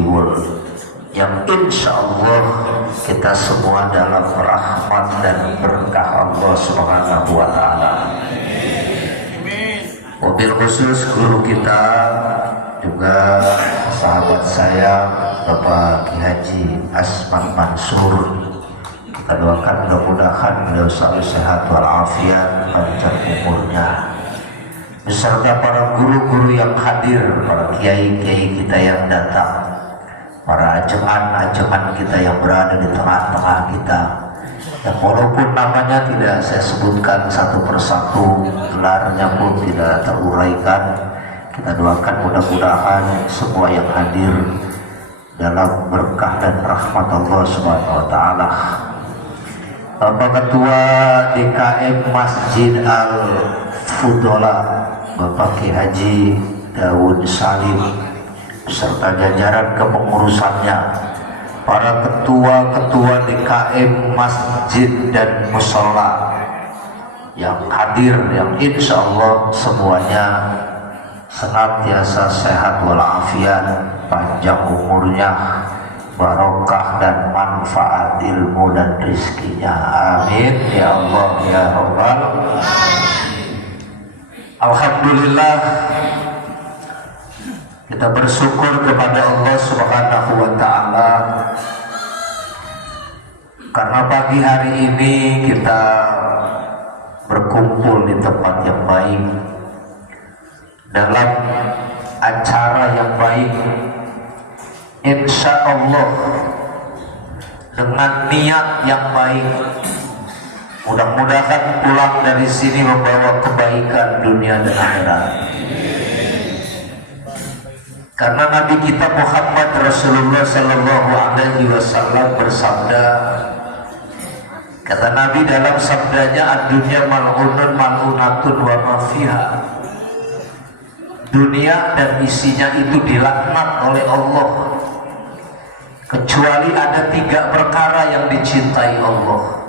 Tiwul yang insya Allah kita semua dalam rahmat dan berkah Allah Subhanahu wa Ta'ala. Mobil khusus guru kita juga sahabat saya Bapak Ki Haji Asman Mansur, kita doakan mudah-mudahan beliau selalu sehat walafiat, panjang umurnya, beserta para guru-guru yang hadir, para kiai-kiai kita yang datang, para ajengan-ajengan kita yang berada di tengah-tengah kita, yang walaupun namanya tidak saya sebutkan satu persatu, gelarnya pun tidak teruraikan, kita doakan mudah-mudahan semua yang hadir dalam berkah dan rahmat Allah Subhanahu wa Ta'ala. Bapak Ketua DKM Masjid Al-Fudola Bapak Ki Haji Daud Salim beserta jajaran kepengurusannya, para ketua-ketua DKM Masjid dan Musola yang hadir, yang insya Allah semuanya senantiasa sehat walafiat, panjang umurnya, barokah dan manfaat ilmu dan rizkinya, amin ya Allah ya Rabbal. Alhamdulillah, kita bersyukur kepada Allah Subhanahu wa Ta'ala karena pagi hari ini kita berkumpul di tempat yang baik, dalam acara yang baik, insya Allah dengan niat yang baik. Mudah-mudahan pulang dari sini membawa kebaikan dunia dan akhirat. Karena Nabi kita Muhammad Rasulullah Sallallahu Alaihi Wasallam bersabda, kata Nabi dalam sabdanya, ad-dunya mal'unun mal'unatun wa ma fiha. Dunia dan isinya itu dilaknat oleh Allah, kecuali ada 3 perkara yang dicintai Allah.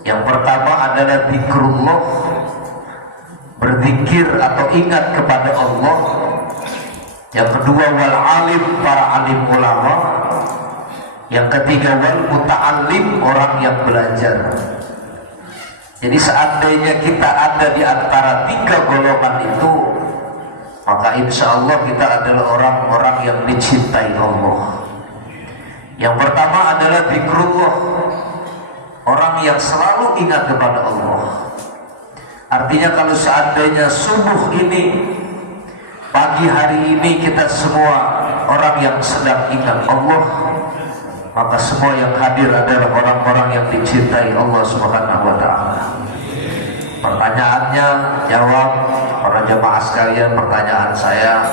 Yang pertama adalah zikrullah, berzikir atau ingat kepada Allah. Yang kedua wal alim, para alim ulama. Yang ketiga wal muta'allim, orang yang belajar. Jadi seandainya kita ada di antara 3 golongan itu, maka insya Allah kita adalah orang-orang yang dicintai Allah. Yang pertama adalah zikrullah, orang yang selalu ingat kepada Allah. Artinya kalau seandainya subuh ini, pagi hari ini kita semua orang yang sedang ingat Allah, maka semua yang hadir adalah orang-orang yang dicintai Allah Subhanahu wa Ta'ala. Pertanyaannya, jawab para jemaah sekalian, pertanyaan saya,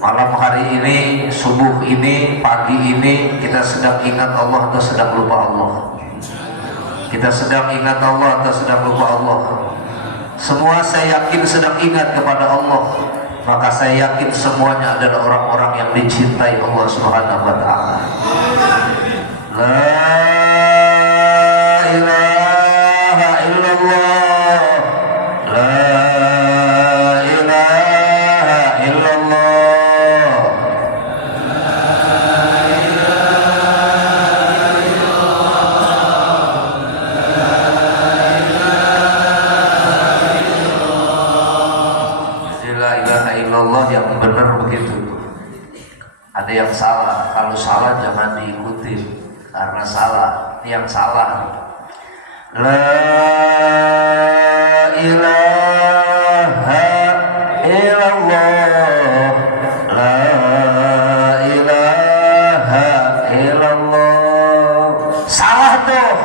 malam hari ini, subuh ini, pagi ini, kita sedang ingat Allah atau sedang lupa Allah? Kita sedang ingat Allah atau sedang lupa Allah? Semua saya yakin sedang ingat kepada Allah, maka saya yakin semuanya adalah orang-orang yang dicintai Allah Subhanahu wa Ta'ala. La ilaha illallah, la ilaha illallah, la ilaha illallah. Yang benar begitu. Ada yang salah, kalau salah jangan diikuti karena salah. Yang salah, la ilaha illallah, la ilaha illallah. Salah tuh,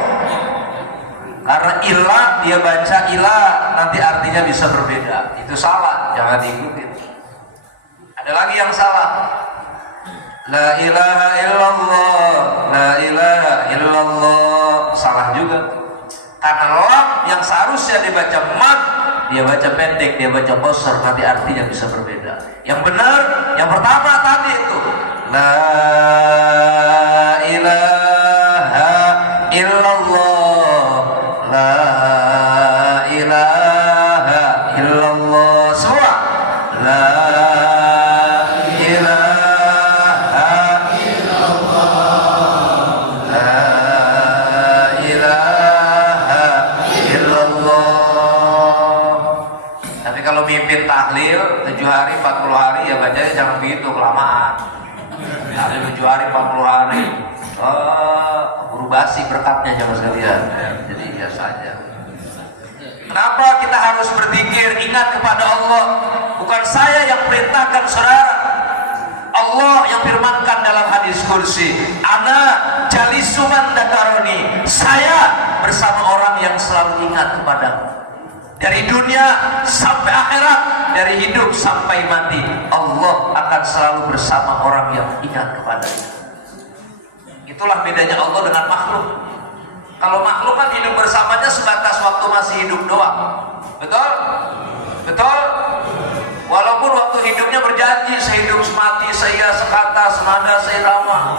karena ilah dia baca ilah, nanti artinya bisa berbeda. Itu salah, jangan diikuti. Ada lagi yang salah, la ilaha illallah, la ilaha illallah. Salah juga, karena lam yang seharusnya dibaca mat, dia baca pendek, dia baca qasar, nanti artinya bisa berbeda. Yang benar, yang pertama tadi itu la ilaha illallah, la ilaha illallah. Semua la ilaha bikin tahlil 7 hari 40 hari ya bacanya jangan begitu kelamaan. Tahlil 7 hari 40 hari. Buru basi berkatnya jamaah sekalian. Jadi biasa aja. Kenapa kita harus berzikir? Ingat kepada Allah. Bukan saya yang perintahkan saudara. Allah yang firmankan dalam hadis kursi, ana jalisuman dakaroni, saya bersama orang yang selalu ingat kepadamu. Dari dunia sampai akhirat, dari hidup sampai mati, Allah akan selalu bersama orang yang ingat kepadanya. Itulah bedanya Allah dengan makhluk. Kalau makhluk kan hidup bersamanya sebatas waktu masih hidup doang. Betul? Betul? Walaupun waktu hidupnya berjanji sehidup semati, saya sekata, senada, seirama.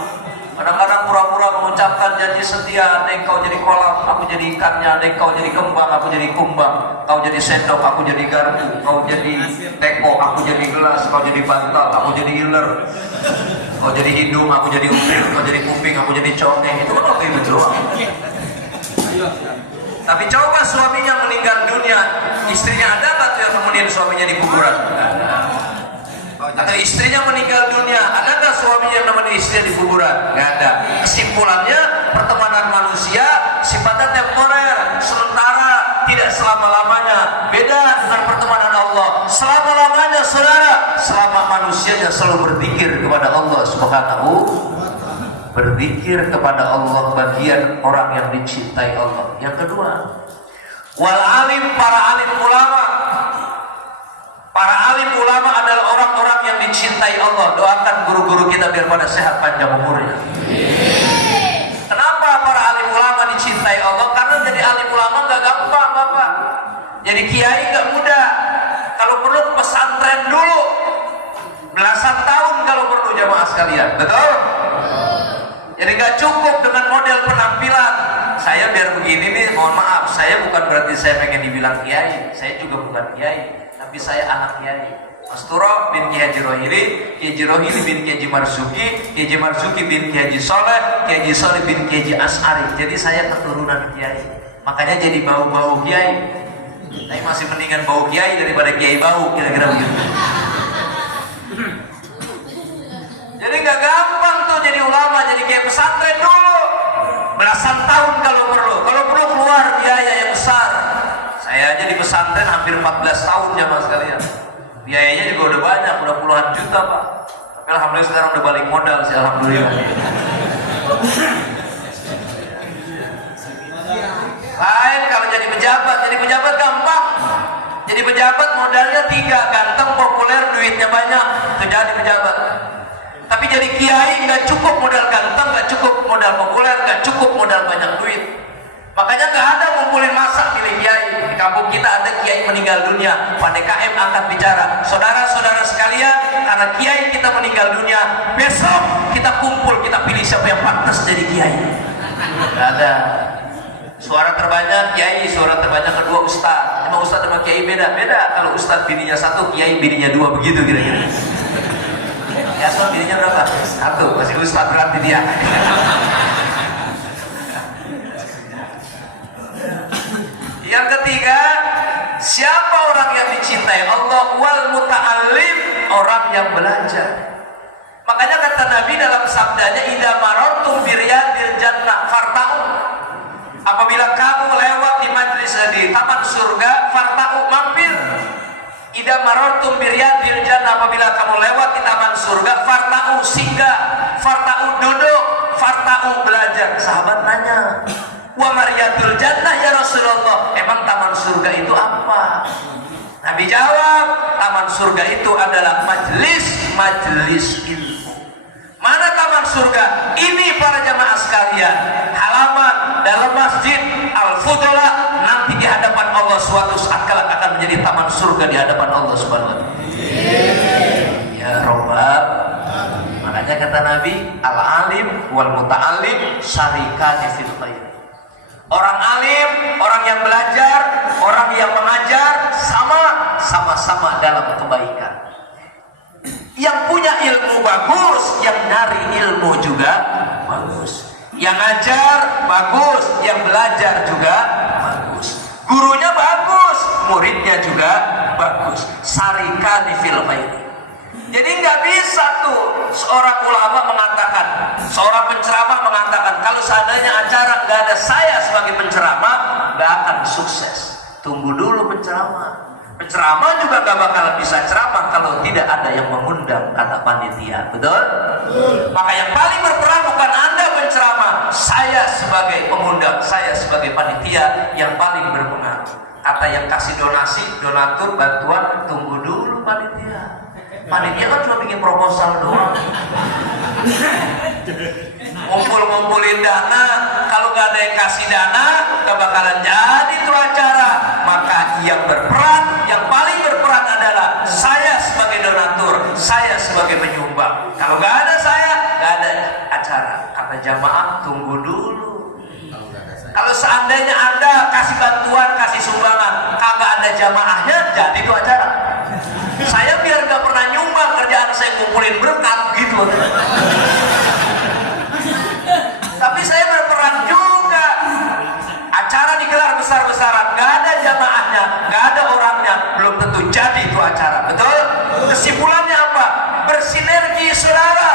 Kadang-kadang pura-pura mengucapkan janji setia. Andai kau jadi kolam, aku jadi ikannya. Andai kau jadi kembang, aku jadi kumbang. Kau jadi sendok, aku jadi garpu. Kau jadi teko, aku jadi gelas. Kau jadi bantal, aku jadi iler. Kau jadi hidung, aku jadi upil. Kau jadi kuping, aku jadi congeng. Itu kan waktu hidup doang. Tapi coba suaminya meninggal dunia, istrinya ada nggak tuh yang nemenin suaminya di kuburan? Atau istrinya meninggal dunia, ada nggak suaminya yang nemenin istrinya di kuburan? Nggak ada. Kesimpulannya, pertemanan manusia sifatnya temporer, sementara, tidak selama-lamanya. Beda dengan pertemanan Allah. Selama-lamanya saudara, selama manusianya selalu berzikir kepada Allah Subhanahu. Berzikir kepada Allah bagian orang yang dicintai Allah. Yang kedua, wal alim, para alim ulama. Para alim ulama adalah orang-orang yang dicintai Allah. Doakan guru-guru kita biar pada sehat panjang umurnya. Kenapa para alim ulama dicintai Allah? Karena jadi alim ulama gak gampang, Bapak. Jadi kiai gak mudah. Kalau perlu pesantren dulu, belasan tahun kalau perlu jamaah sekalian. Betul? Jadi gak cukup dengan model penampilan. Saya biar begini nih, mohon maaf, saya bukan berarti saya pengen dibilang kiai. Saya juga bukan kiai, tapi saya anak kiai. Mas Turo bin Kiai Haji Rohili, Kiai Haji Rohili bin Kiai Haji Marzuki, Kiai Haji Marzuki bin Kiai Haji Soleh, Kiai Haji Soleh bin Kiai Haji As'ari. Jadi saya keturunan kiai. Makanya jadi bau-bau kiai. Tapi masih mendingan bau kiai daripada kiai bau, kira-kira begitu. Jadi gak gampang tuh jadi ulama, jadi kayak pesantren dulu. Belasan tahun kalau perlu keluar biaya yang besar. Saya aja di pesantren hampir 14 tahun jamaah sekalian. Biayanya juga udah banyak, udah puluhan juta Pak. Tapi alhamdulillah sekarang udah balik modal sih, alhamdulillah. Lain kalau jadi pejabat gampang. Jadi pejabat modalnya 3, ganteng, populer, duitnya banyak, itu jadi pejabat. Tapi jadi kiai nggak cukup modal ganteng, nggak cukup modal populer, nggak cukup modal banyak duit. Makanya nggak ada ngumpulin masa milih kiai. Di kampung kita ada kiai meninggal dunia, Pak DKM angkat bicara, saudara-saudara sekalian, karena kiai kita meninggal dunia, besok kita kumpul, kita pilih siapa yang pantas jadi kiai. Nggak ada. Suara terbanyak kiai, suara terbanyak kedua ustaz. Emang ustaz sama kiai beda? Beda. Kalau ustaz bininya 1, kiai bininya 2, begitu kira-kira. Ya, soal dirinya berapa? 1, masih ustaz berarti dia. Yang ketiga, siapa orang yang dicintai Allah? Wal muta'allim, orang yang belajar. Makanya kata Nabi dalam sabdanya, idza marartum biryadil jannah farta'u. Apabila kamu lewat di majlis di taman surga, farta'u, mampir. Idza marartum biryadil jannah, apabila kamu lewat di taman surga, farta'u, singgah, farta'u, duduk, farta'u, belajar. Sahabat nanya, wa maryatul jannah ya Rasulullah, emang taman surga itu apa? Nabi jawab, taman surga itu adalah majelis ilmu. Mana taman surga? Ini para jamaah sekalian, halaman dalam masjid Al-Fudula, nanti di hadapan Allah suatu saat kelak akan menjadi taman surga di hadapan Allah Subhanahu wa taala. Ya Rabbal. Makanya kata Nabi, al-alim wal muta'allim syarikani fil khair. Orang alim, orang yang belajar, orang yang mengajar sama-sama dalam kebaikan. Yang punya ilmu bagus, yang nyari ilmu juga bagus. Yang ngajar bagus, yang belajar juga bagus. Gurunya bagus, muridnya juga bagus. Sarikani fil khairi. Jadi nggak bisa tuh seorang ulama mengatakan, seorang penceramah mengatakan, kalau seandainya acara nggak ada saya sebagai penceramah, nggak akan sukses. Tunggu dulu penceramah. Penceramah juga nggak bakalan bisa ceramah kalau tidak ada yang mengundang, kata panitia. Betul? Maka yang paling berperan bukan Anda penceramah, saya sebagai pengundang, saya sebagai panitia yang paling berpengaruh. Kata yang kasih donasi, donatur, bantuan, tunggu dulu panitia. Panitia kan cuma bikin proposal doang, ngumpulin dana. Kalau nggak ada yang kasih dana, nggak bakalan jadi tuh acara. Maka yang berperan, yang paling berperan adalah saya sebagai donatur, saya sebagai penyumbang. Kalau nggak ada saya, nggak ada acara. Kata jamaah, tunggu dulu. Kalau seandainya Anda kasih bantuan, kasih sumbangan, kagak ada jamaahnya, jadi itu acara. Saya biar nggak pernah nyumbang, kerjaan saya kumpulin berkat gitu. Tapi saya berperan juga. Acara digelar besar-besaran, nggak ada jamaahnya, nggak ada orangnya, belum tentu jadi itu acara. Betul? Kesimpulannya apa? Bersinergi saudara,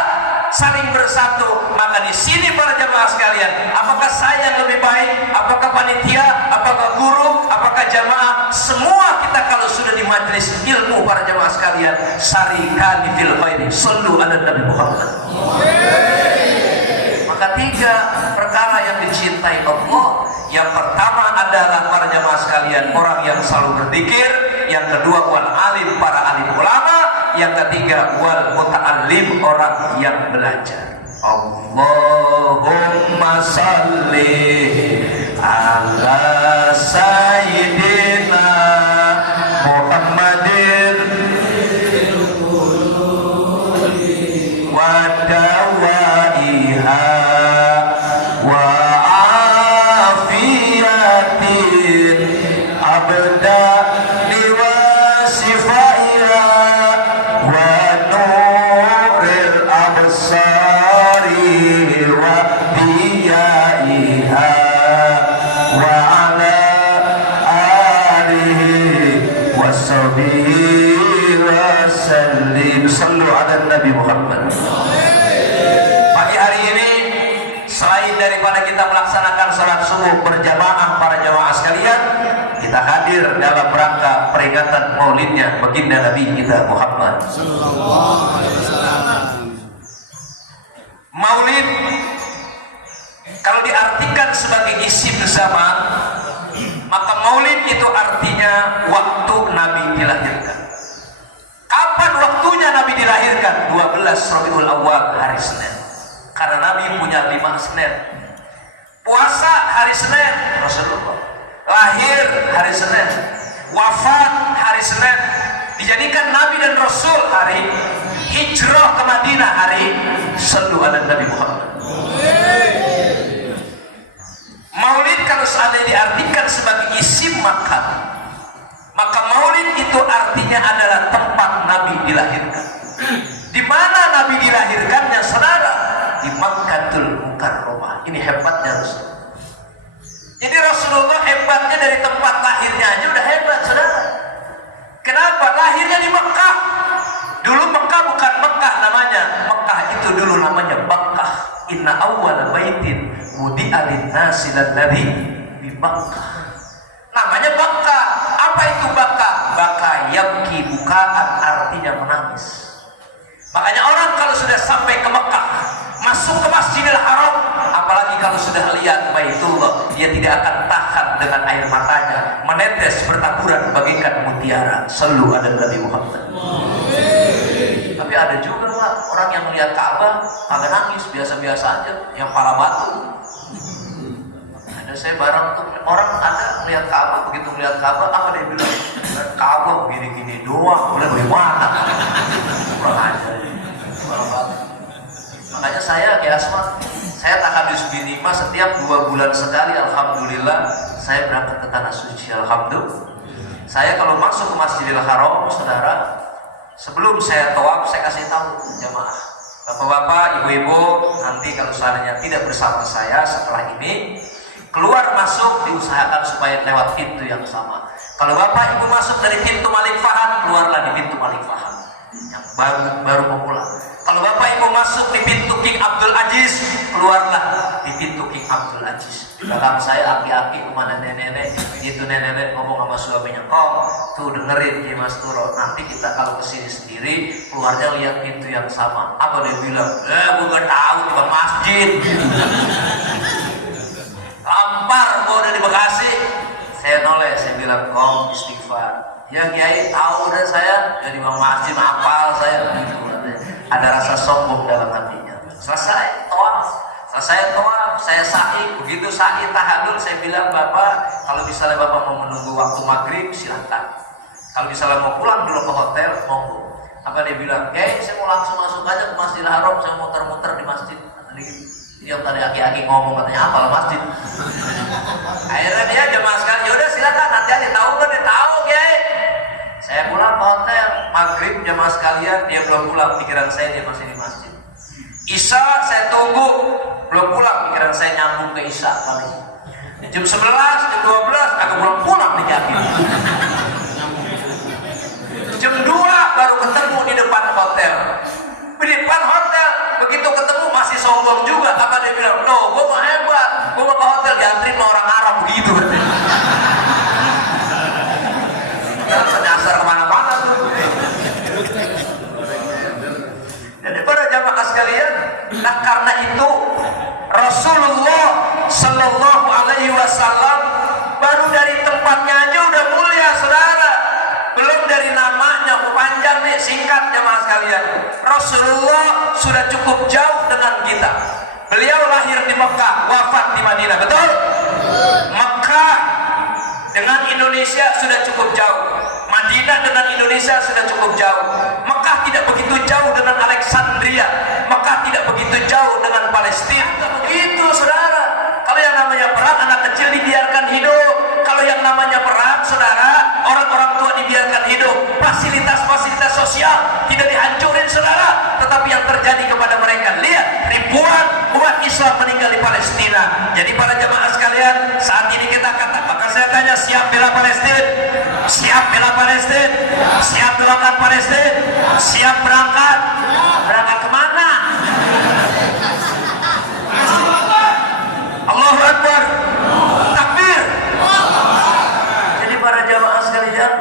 saling bersatu. Maka di sini para jamaah sekalian, apakah saya yang lebih baik, apakah panitia, apakah guru, apakah jamaah, semua kita kalau sudah di majelis ilmu para jamaah sekalian, sarikani fil khairi, sallu ala Nabi Muhammad. Maka 3 perkara yang dicintai Allah. Yang pertama adalah para jamaah sekalian, orang yang selalu berzikir. Yang kedua wal alim, para alim ulama. Yang ketiga wal muta'allim, orang yang belajar. Allahumma salli ala sayyidina Muhammadin wa dawaiha wa afiyatin abda sallu ala Nabi Muhammad. Pagi hari ini, selain daripada kita melaksanakan salat subuh berjamaah para jamaah sekalian, kita hadir dalam rangka peringatan maulidnya baginda Nabi kita Muhammad. Maulid kalau diartikan sebagai isim zaman, maka maulid itu artinya waktu Nabi dilahirkan. Kapan waktunya Nabi dilahirkan? 12 Rabiul Awwal, hari Senin. Karena Nabi punya 5 Senin. Puasa hari Senin, Rasulullah. Lahir hari Senin. Wafat hari Senin. Dijadikan Nabi dan Rasul hari hijrah ke Madinah hari sallu ala Nabi Muhammad. Maulid kalau seandainya diartikan sebagai isim maka maulid itu artinya adalah tempat Nabi dilahirkan. Di mana Nabi dilahirkannya, saudara? Di Makkatul Mukarramah. Ini hebatnya Rasulullah. Jadi Rasulullah hebatnya dari tempat lahirnya aja udah hebat, saudara. Kenapa? Lahirnya di Mekah. Dulu Mekah bukan Mekah namanya. Mekah itu dulu namanya Bakkah. Inna awwala baitin wudi'a lin-nasi lalladzi bi Bakkah. Namanya Bakkah. Apa itu Bakkah? Bakkah yabki, bukaan, artinya menangis. Makanya orang kalau sudah sampai ke Mekah, masuk ke Masjidil Haram, apalagi kalau sudah lihat Baitullah, dia tidak akan tahan dengan air matanya, menetes bertaburan bagaikan mutiara. Sallu ala Nabi Muhammad. Tapi ada juga Pak, orang yang melihat Ka'bah agak nangis, biasa-biasa aja, yang pala batu. Ada saya bareng tuh orang ada melihat Ka'bah, begitu melihat Ka'bah apa dia bilang? Ka'bah gini-gini doang, boleh bagaimana? Kurang aja. Makanya saya kayak Asma, saya tahadus binima setiap 2 bulan sekali. Alhamdulillah saya berangkat ke tanah suci. Alhamdulillah. Saya kalau masuk ke Masjidil Haram, saudara, sebelum saya tawaf saya kasih tahu jamaah, bapak-bapak, ibu-ibu, nanti kalau seandainya tidak bersama saya setelah ini, keluar masuk diusahakan supaya lewat pintu yang sama. Kalau bapak ibu masuk dari pintu Malik Fahad, keluarlah di pintu Malik Fahad yang baru mau pulang. Kalau bapak ibu masuk di pintu King Abdul Aziz, keluarlah di pintu King Abdul Aziz. Belakang saya aki-aki kemana nenek-nenek, gitu nenek-nenek ngomong sama suaminya, "Oh, tuh dengerin ya Mas Turo, nanti kita kalau kesini sendiri keluarnya lihat pintu yang sama." Apa dia bilang? Gue gak tahu di masjid. Lampar gue udah di Bekasi. Saya noleh, saya bilang, "Kong istighfar." Ya Kiai tahu udah saya jadi bang masjid hafal saya gitu. Ada rasa sombong dalam hatinya. Selesai tawaf, saya sa'i. Begitu sa'i tahallul, saya bilang, "Bapak, kalau misalnya bapak mau menunggu waktu maghrib silahkan. Kalau misalnya mau pulang dulu ke hotel, monggo." Apa dia bilang? Saya mau langsung masuk aja ke Masjidil Haram, saya muter-muter di masjid. Dia tadi aki-aki ngomong katanya apa masjid. Akhirnya dia jemaah sekalian, yaudah silakan nanti aja tahu kan dia tahu Kiai. Saya pulang ke hotel maghrib jemaah sekalian, dia belum pulang, pikiran saya dia masih di masjid. Isya saya tunggu belum pulang, pikiran saya nyambung ke Isya paling. Jam 11, jam 12 aku belum pulang nih Kiai. Jam 2 baru ketemu di depan hotel. Di depan hotel begitu ketemu masih sombong juga. Apa dia bilang? "Loh, gue mau hebat, gue mau ke hotel diantri sama orang Arab begitu." Jangan nyasar kemana-mana tuh. Jadi para jamaah sekalian, nah karena itu Rasulullah Sallallahu Alaihi Wasallam baru dari tempatnya aja udah mulia, saudara. Belum dari namanya, panjang nih, singkat jamaah sekalian. Rasulullah sudah cukup jauh dengan kita. Beliau lahir di Mekah, wafat di Madinah, betul? Mekah dengan Indonesia sudah cukup jauh. Madinah dengan Indonesia sudah cukup jauh. Mekah tidak begitu jauh dengan Alexandria. Mekah tidak begitu jauh dengan Palestina. Tidak begitu, saudara. Kalau yang namanya perang, anak kecil dibiarkan hidup. Kalau yang namanya perang, saudara, orang-orang tua dibiarkan hidup. Fasilitas-fasilitas sosial tidak dihancurin, saudara. Tetapi yang terjadi kepada mereka, lihat, ribuan umat Islam meninggal di Palestina. Jadi para jamaah sekalian, saat ini kita katakan, maka saya tanya, siap bela Palestina? Siap bela Palestina? Siap doakan Palestina? Siap berangkat? Berangkat kemana? Allahu Akbar. Takbir. Jadi para jamaah sekalian,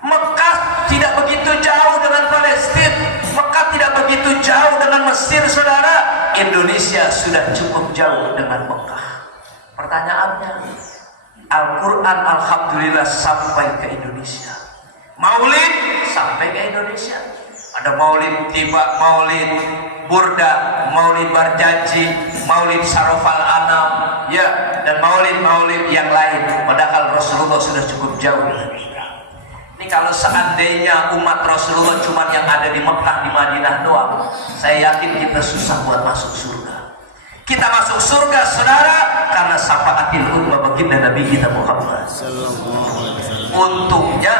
Mekah tidak begitu jauh dengan Palestina. Mekah tidak begitu jauh dengan Mesir, saudara. Indonesia sudah cukup jauh dengan Mekah. Pertanyaannya, Al-Quran alhamdulillah sampai ke Indonesia. Maulid sampai ke Indonesia. Ada maulid tiba, maulid burda, maulid barjanji, maulid sarofal anam, ya, dan maulid-maulid yang lain. Padahal Rasulullah sudah cukup jauh dengan kita. Ini kalau seandainya umat Rasulullah cuma yang ada di Mekah, di Madinah doang, saya yakin kita susah buat masuk surga. Kita masuk surga, saudara, karena syafaatil ummah baginda Nabi kita Muhammad. Untungnya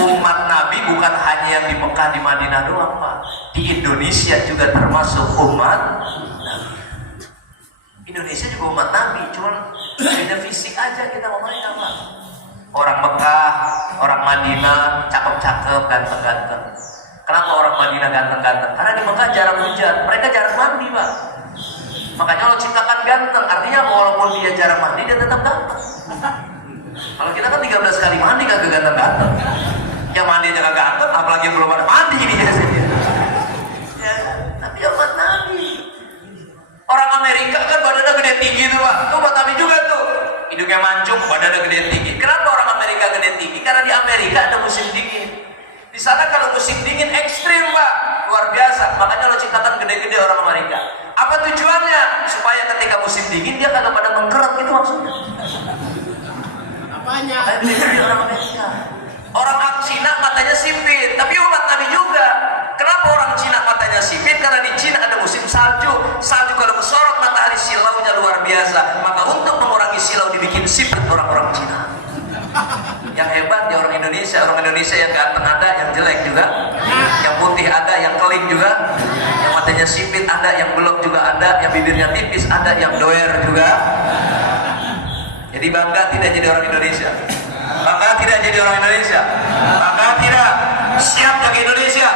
umat Nabi bukan hanya yang di Mekah, di Madinah doang, Pak. Di Indonesia juga termasuk umat Nabi. Indonesia juga umat Nabi, cuma beda fisik aja kita ngomongnya, Pak. Orang Mekah, orang Madinah, cakep-cakep, ganteng-ganteng. Kenapa orang Madinah ganteng-ganteng? Karena di Mekah jarang hujan, mereka jarang mandi, Pak. Makanya Allah ciptakan ganteng, artinya walaupun dia jarang mandi, dia tetap ganteng. Kalau kita kan 13 kali mandi kagak ganteng-ganteng. Yang mandi aja kagak ganteng, apalagi belum ada mandi ini biasanya. Ya, tapi umat Nabi. Orang Amerika kan badannya gede tinggi tuh, Pak. Tuh umat Nabi juga tuh. Hidungnya mancung, badannya gede tinggi. Kenapa orang Amerika gede tinggi? Karena di Amerika ada musim dingin. Di sana kalau musim dingin ekstrim, Pak, luar biasa. Makanya lo ciptakan gede-gede orang Amerika. Apa tujuannya? Supaya ketika musim dingin dia kagak pada mengkeret, gitu maksudnya. Apanya? Gede-gede orang Amerika. Orang Cina matanya sipit, tapi umat Nabi juga. Kenapa orang Cina matanya sipit? Karena di Cina ada musim salju. Salju kalau bersorot matahari silaunya luar biasa. Maka untuk mengurangi silau dibikin sipit orang-orang Cina. Yang hebat ya orang Indonesia. Orang Indonesia yang ganteng ada, yang jelek juga. Yang putih ada, yang keling juga. Yang matanya sipit ada, yang belok juga ada. Yang bibirnya tipis ada, yang doer juga. Jadi bangga tidak jadi orang Indonesia. Bangga tidak jadi orang Indonesia? Bangga tidak? Siap bagi Indonesia?